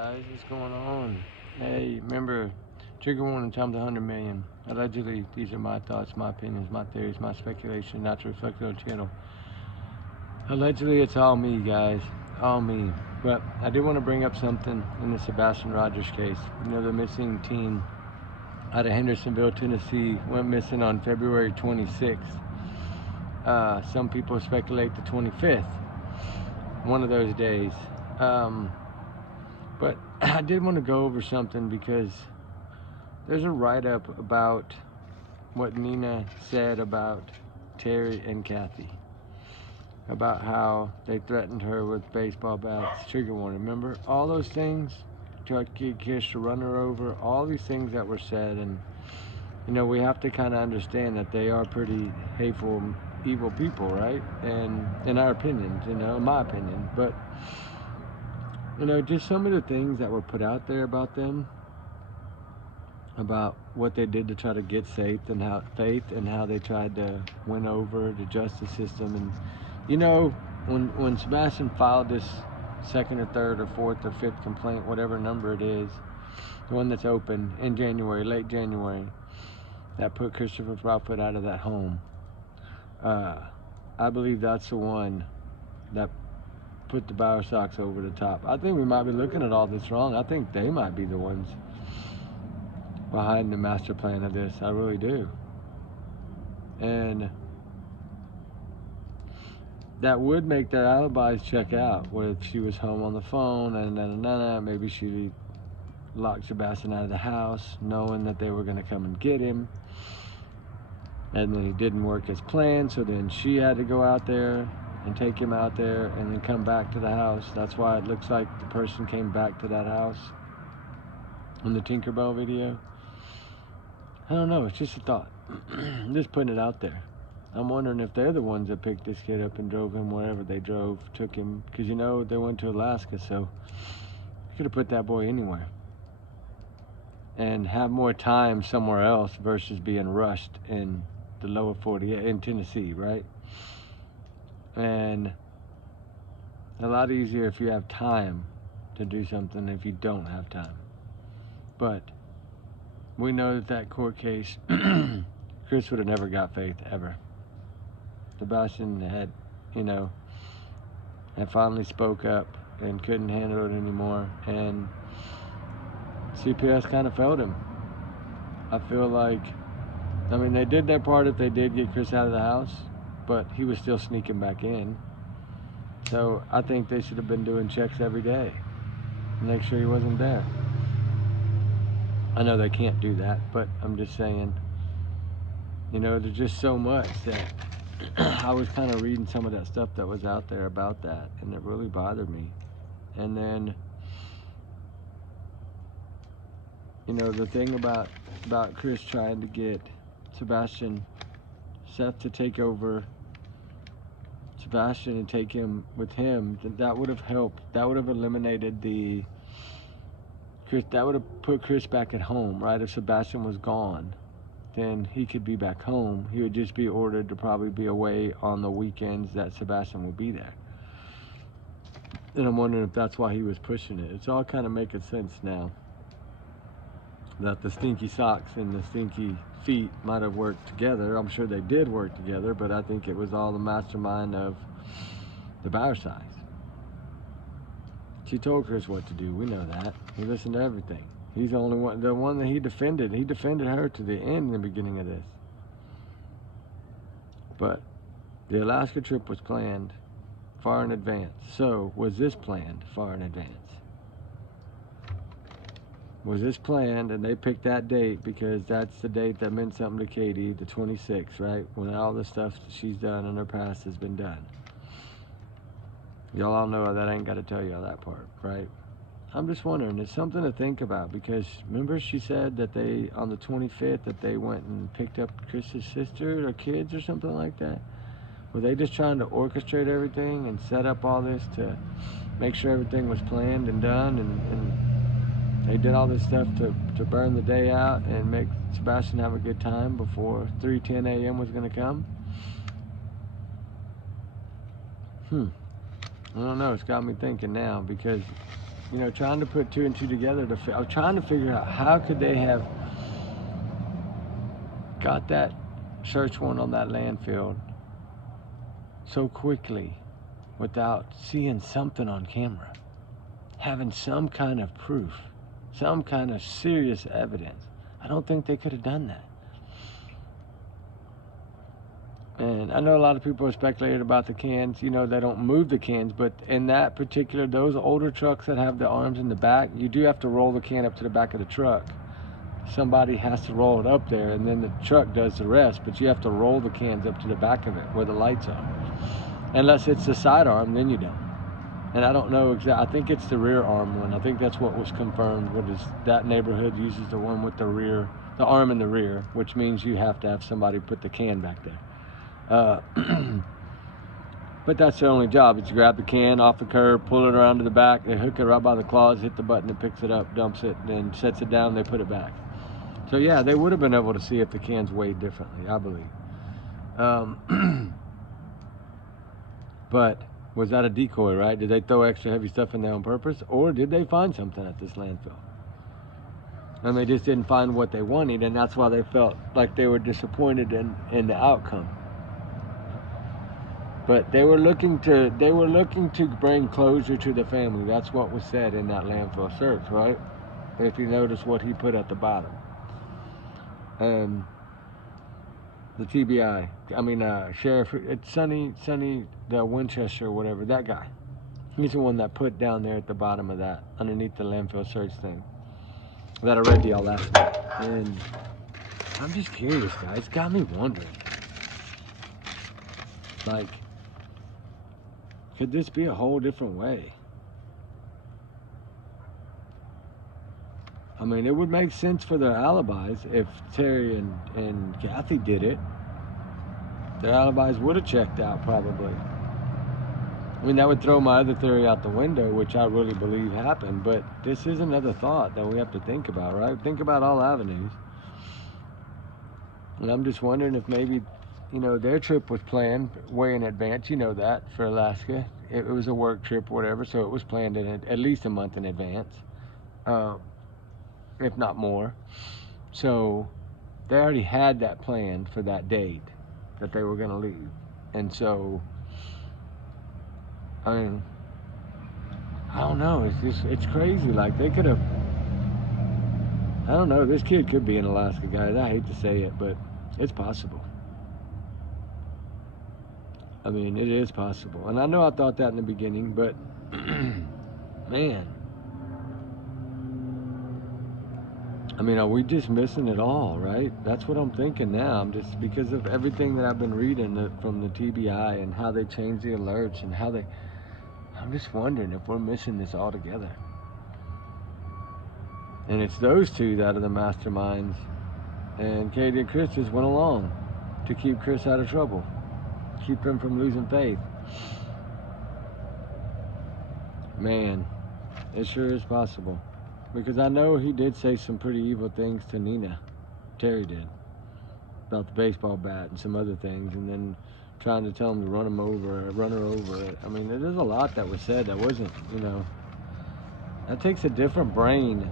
guys, what's going on? Hey, remember, trigger warning times 100 million. Allegedly, these are my thoughts, my opinions, my theories, my speculation, not to reflect on the channel. Allegedly, it's all me, guys, all me. But I did want to bring up something in the Sebastin Rogers case. You know, the missing teen out of Hendersonville, Tennessee, went missing on February 26th. Some people speculate the 25th, one of those days. But I did want to go over something because there's a write-up about what Nina said about Terry and Kathy, about how they threatened her with baseball bats, trigger warning. Remember all those things? To get Kish to run her over, all these things that were said. And you know, we have to kind of understand that they are pretty hateful, evil people, right? And in our opinions, you know, in my opinion. But you know, just some of the things that were put out there about them, about what they did to try to get Faith and how they tried to win over the justice system. And you know, when Sebastin filed this second or third or fourth or fifth complaint, whatever number it is, the one that's open in January, late January, that put Christopher Proudfoot out of that home, I believe that's the one that put the Bower Sox over the top. I think we might be looking at all this wrong. I think they might be the ones behind the master plan of this. I really do. And that would make their alibis check out, where if she was home on the phone and maybe she locked Sebastin out of the house knowing that they were going to come and get him, and then he didn't work as planned, so then she had to go out there and take him out there and then come back to the house. That's why it looks like the person came back to that house in the Tinkerbell video. I don't know, it's just a thought. I'm just putting it out there. I'm wondering if they're the ones that picked this kid up and drove him wherever they drove, took him, because you know they went to Alaska, so you could have put that boy anywhere and have more time somewhere else versus being rushed in the lower 48 in Tennessee, right? And a lot easier if you have time to do something than if you don't have time. But we know that court case, Chris would have never got Faith, ever. Sebastin had, you know, had finally spoke up and couldn't handle it anymore, and CPS kind of failed him. I feel like, I mean, they did their part if they did get Chris out of the house, but he was still sneaking back in. So I think they should have been doing checks every day to make sure he wasn't there. I know they can't do that, but I'm just saying, you know, there's just so much that I was kind of reading some of that stuff that was out there about that, and it really bothered me. And then, you know, the thing about Chris trying to get Seth to take over Sebastin and take him with him, that would have helped. That would have eliminated that would have put Chris back at home, right? If Sebastin was gone, then he could be back home. He would just be ordered to probably be away on the weekends that Sebastin would be there. And I'm wondering if that's why he was pushing it. It's all kind of making sense now, that the stinky socks and the stinky feet might have worked together. I'm sure they did work together, but I think it was all the mastermind of the Bower Sox. She told Chris what to do. We know that. He listened to everything. He's the only one, the one that he defended. He defended her to the end in the beginning of this. But the Alaska trip was planned far in advance. So was this planned far in advance? Was this planned, and they picked that date because that's the date that meant something to Katie, the 26th, right? When all the stuff that she's done in her past has been done. Y'all all know that I ain't got to tell y'all that part, right? I'm just wondering, it's something to think about, because remember she said that they, on the 25th, that they went and picked up Chris's sister or kids or something like that? Were they just trying to orchestrate everything and set up all this to make sure everything was planned and done, and they did all this stuff to burn the day out and make Sebastin have a good time before 3:10 a.m. was going to come? I don't know, it's got me thinking now, because you know, trying to put two and two together. I was trying to figure out how could they have got that search warrant on that landfill so quickly without seeing something on camera, having some kind of proof, some kind of serious evidence. I don't think they could have done that. And I know a lot of people are speculating about the cans. You know, they don't move the cans, but in that particular, those older trucks that have the arms in the back, you do have to roll the can up to the back of the truck. Somebody has to roll it up there, and then the truck does the rest, but you have to roll the cans up to the back of it where the lights are. Unless it's the side arm, then you don't. And I don't know exactly, I think it's the rear arm one. I think that's what was confirmed. What is that neighborhood uses the one with the rear, the arm in the rear, which means you have to have somebody put the can back there. But that's their only job. It's grab the can off the curb, pull it around to the back, they hook it right by the claws, hit the button, it picks it up, dumps it, then sets it down, they put it back. So yeah, they would have been able to see if the cans weighed differently, I believe. But was that a decoy, right? Did they throw extra heavy stuff in there on purpose, or did they find something at this landfill? And they just didn't find what they wanted, and that's why they felt like they were disappointed in the outcome. But they were looking to bring closure to the family. That's what was said in that landfill search, right? If you notice what he put at the bottom. The TBI, I mean, Sheriff, it's Sonny, the Winchester or whatever, that guy. He's the one that put down there at the bottom of that, underneath the landfill search thing, that I read to y'all last night. And I'm just curious, guys. It's got me wondering. Like, could this be a whole different way? I mean, it would make sense for their alibis if Terry and Kathy did it. Their alibis would have checked out, probably. I mean, that would throw my other theory out the window, which I really believe happened. But this is another thought that we have to think about, right? Think about all avenues. And I'm just wondering if maybe, you know, their trip was planned way in advance. You know that, for Alaska. It was a work trip or whatever, so it was planned in at least a month in advance. If not more. So they already had that planned for that date that they were going to leave. And so, I mean, I don't know, it's crazy. Like, they could have, I don't know, this kid could be an Alaska, guys. I hate to say it, but it's possible. I mean, it is possible. And I know I thought that in the beginning, but man, I mean, are we just missing it all, right? That's what I'm thinking now. I'm just, because of everything that I've been reading from the TBI and how they change the alerts and how I'm just wondering if we're missing this altogether. And it's those two that are the masterminds. And Katie and Chris just went along to keep Chris out of trouble, keep him from losing faith. Man, it sure is possible. Because I know he did say some pretty evil things to Nina. Terry did. About the baseball bat and some other things. And then trying to tell him to run her over. I mean, there's a lot that was said that wasn't, you know. That takes a different brain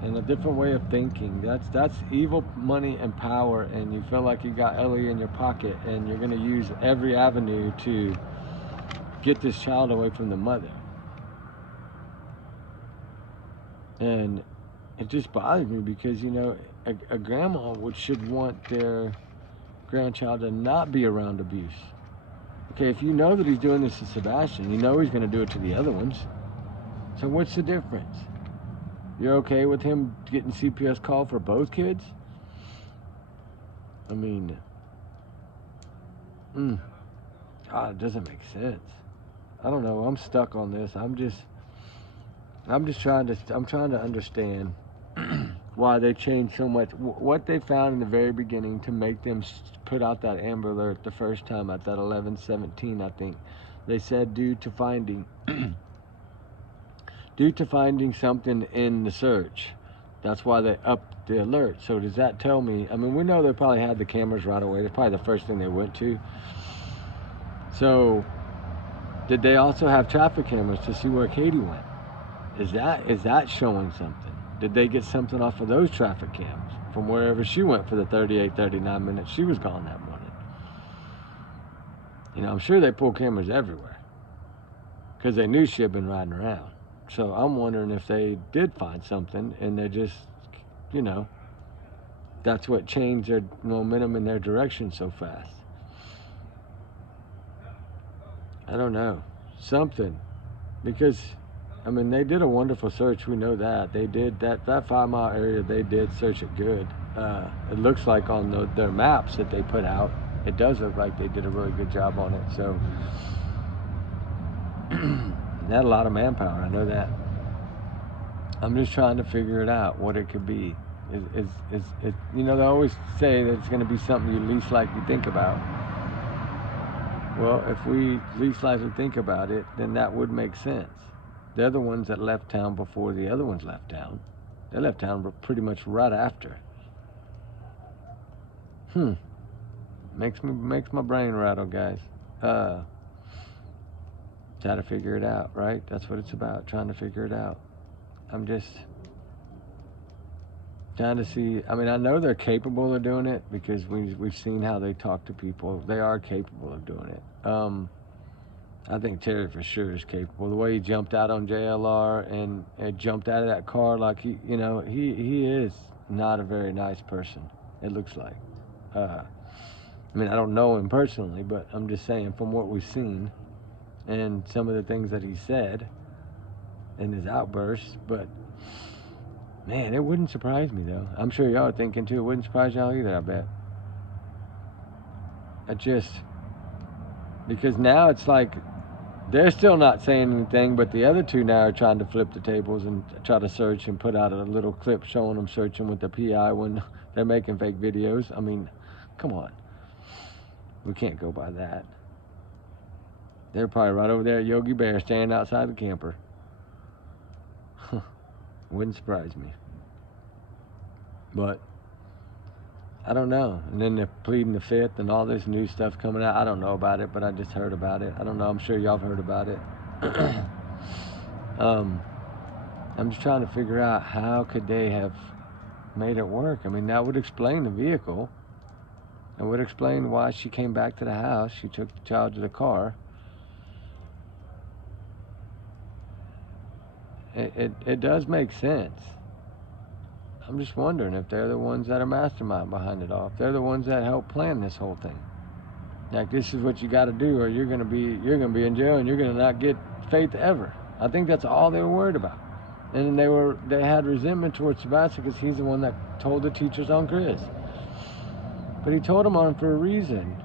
and a different way of thinking. That's evil money and power. And you feel like you got Ellie in your pocket. And you're going to use every avenue to get this child away from the mother. And it just bothers me because, you know, a grandma should want their grandchild to not be around abuse. Okay, if you know that he's doing this to Sebastin, you know he's going to do it to the other ones. So what's the difference? You're okay with him getting CPS call for both kids? I mean, God, it doesn't make sense. I don't know. I'm stuck on this. I'm trying to understand why they changed so much. What they found in the very beginning to make them put out that Amber Alert the first time at that 11/17, I think. They said due to finding something in the search. That's why they upped the alert. So does that tell me, I mean, we know they probably had the cameras right away. That's probably the first thing they went to. So did they also have traffic cameras to see where Katie went? Is that showing something? Did they get something off of those traffic cams from wherever she went for the 38, 39 minutes she was gone that morning? You know, I'm sure they pull cameras everywhere because they knew she had been riding around. So I'm wondering if they did find something and they're just, you know, that's what changed their momentum in their direction so fast. I don't know. Something. Because, I mean, they did a wonderful search. We know that. They did that 5 mile area, they did search it good. It looks like on their maps that they put out, it does look like they did a really good job on it. So, they had a lot of manpower. I know that. I'm just trying to figure it out, what it could be. Is you know, they always say that it's going to be something you least likely think about. Well, if we least likely think about it, then that would make sense. They're the ones that left town before the other ones left town. They left town pretty much right after. Makes my brain rattle, guys. Try to figure it out, right? That's what it's about, trying to figure it out. I'm just trying to see. I mean, I know they're capable of doing it because we've seen how they talk to people. They are capable of doing it. I think Terry for sure is capable. The way he jumped out on JLR and jumped out of that car like he is not a very nice person, it looks like. I mean, I don't know him personally, but I'm just saying from what we've seen and some of the things that he said in his outbursts. But man, it wouldn't surprise me though. I'm sure y'all are thinking too. It wouldn't surprise y'all either, I bet. Because now it's like they're still not saying anything, but the other two now are trying to flip the tables and try to search and put out a little clip showing them searching with the PI when they're making fake videos. I mean, come on. We can't go by that. They're probably right over there at Yogi Bear standing outside the camper. Wouldn't surprise me. But I don't know. And then they're pleading the fifth and all this new stuff coming out. I don't know about it, but I just heard about it. I don't know. I'm sure y'all have heard about it. I'm just trying to figure out how could they have made it work. I mean, that would explain the vehicle. It would explain why she came back to the house. She took charge of the car. It does make sense. I'm just wondering if they're the ones that are mastermind behind it all. If they're the ones that help plan this whole thing. Like, this is what you got to do, or you're gonna be in jail and you're gonna not get faith ever. I think that's all they were worried about. And they had resentment towards Sebastin because he's the one that told the teachers on Chris. But he told them on for a reason.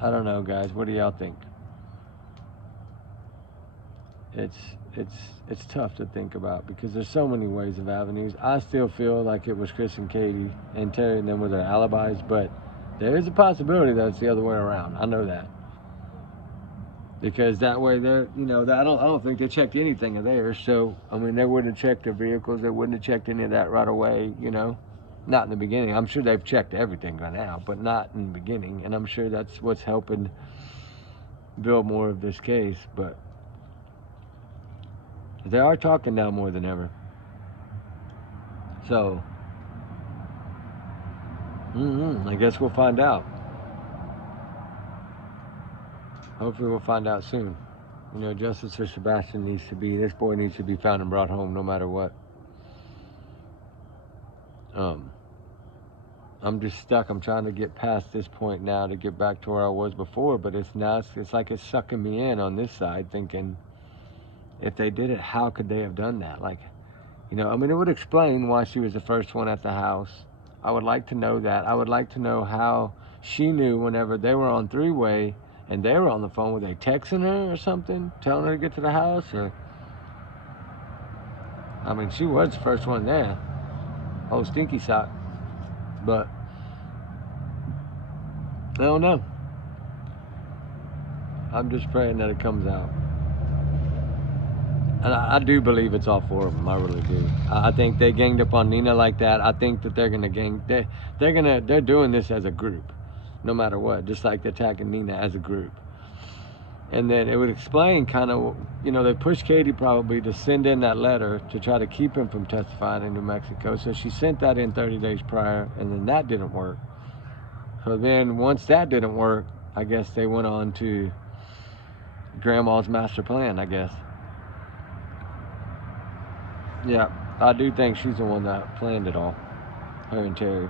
I don't know, guys. What do y'all think? It's tough to think about because there's so many ways of avenues. I still feel like it was Chris and Katie and Terry and them with their alibis, but there is a possibility that it's the other way around. I know that. Because that way they're, you know, I don't think they checked anything of theirs. So, I mean, they wouldn't have checked their vehicles. They wouldn't have checked any of that right away, you know. Not in the beginning. I'm sure they've checked everything by now, but not in the beginning. And I'm sure that's what's helping build more of this case. But they are talking now more than ever. So, I guess we'll find out. Hopefully we'll find out soon. You know, justice for Sebastin this boy needs to be found and brought home no matter what. I'm just stuck. I'm trying to get past this point now to get back to where I was before, but it's like it's sucking me in on this side, thinking if they did it, how could they have done that? Like, you know, I mean, it would explain why she was the first one at the house. I would like to know that. I would like to know how she knew whenever they were on three-way and they were on the phone. Were they texting her or something, telling her to get to the house? Or, I mean, she was the first one there. Oh, stinky sock. But I don't know. I'm just praying that it comes out. And I do believe it's all four of them. I really do. I think they ganged up on Nina like that. I think that they're gonna they're doing this as a group, no matter what. Just like they're attacking Nina as a group. And then it would explain kind of, you know, they pushed Katie probably to send in that letter to try to keep him from testifying in New Mexico. So she sent that in 30 days prior, and then that didn't work. So then once that didn't work, I guess they went on to Grandma's master plan, I guess. Yeah, I do think she's the one that planned it all. Her and Terry.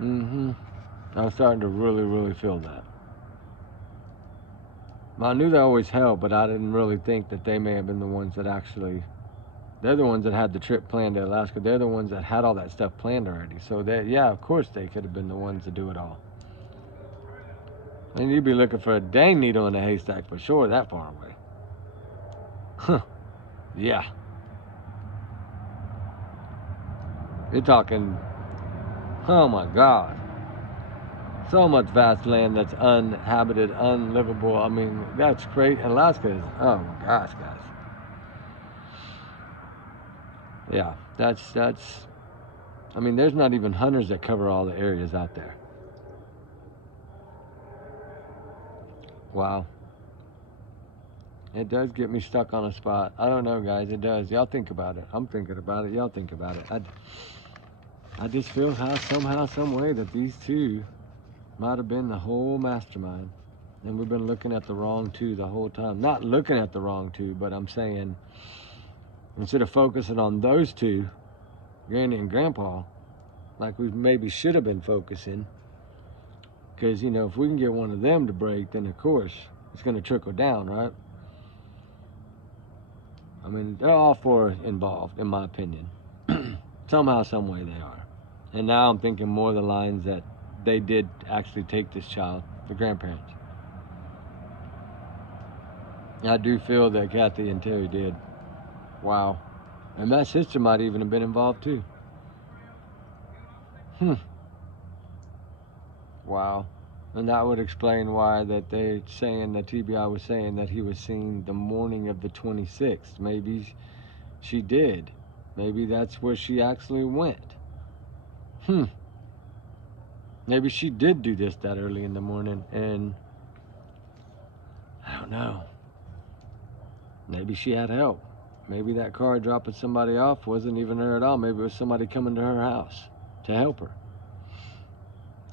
I was starting to really feel that. I knew they always helped, but I didn't really think that they may have been the ones that actually... They're the ones that had the trip planned to Alaska. They're the ones that had all that stuff planned already. So, yeah, of course they could have been the ones to do it all. And you'd be looking for a dang needle in a haystack for sure, that far away. Huh. Yeah. You're talking... Oh, my God. So much vast land that's uninhabited, unlivable. I mean, that's great. Alaska is... Oh, my gosh, guys. Yeah, that's... I mean, there's not even hunters that cover all the areas out there. Wow. It does get me stuck on a spot. I don't know, guys. It does. Y'all think about it. I'm thinking about it. Y'all think about it. I just feel somehow, some way that these two might have been the whole mastermind. And we've been looking at the wrong two the whole time. Not looking at the wrong two, but I'm saying instead of focusing on those two, Granny and Grandpa, like we maybe should have been focusing. Because, you know, if we can get one of them to break, then of course it's going to trickle down, right? I mean, they're all four involved, in my opinion. Somehow, some way they are. And now I'm thinking more the lines that they did actually take this child, the grandparents. I do feel that Kathy and Terry did. Wow. And that sister might even have been involved too. Wow. And that would explain why that they're saying, that TBI was saying that he was seen the morning of the 26th. Maybe she did. Maybe that's where she actually went. Maybe she did do this that early in the morning, and I don't know. Maybe she had help. Maybe that car dropping somebody off wasn't even her at all. Maybe it was somebody coming to her house to help her.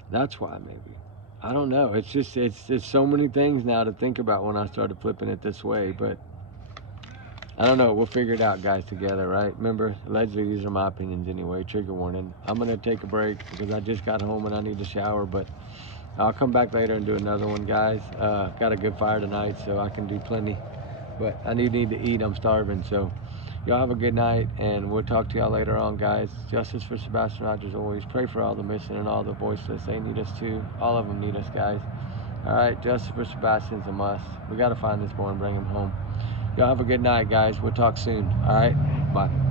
That's why, maybe. I don't know. It's just, it's so many things now to think about when I started flipping it this way, but I don't know. We'll figure it out, guys, together, right? Remember, allegedly, these are my opinions anyway. Trigger warning. I'm going to take a break because I just got home and I need to shower, but I'll come back later and do another one, guys. Got a good fire tonight, so I can do plenty, but I need to eat. I'm starving, so y'all have a good night, and we'll talk to y'all later on, guys. Justice for Sebastin Rogers always. Pray for all the missing and all the voiceless. They need us too. All of them need us, guys. All right, justice for Sebastin's a must. We got to find this boy and bring him home. Y'all have a good night, guys. We'll talk soon. All right, bye.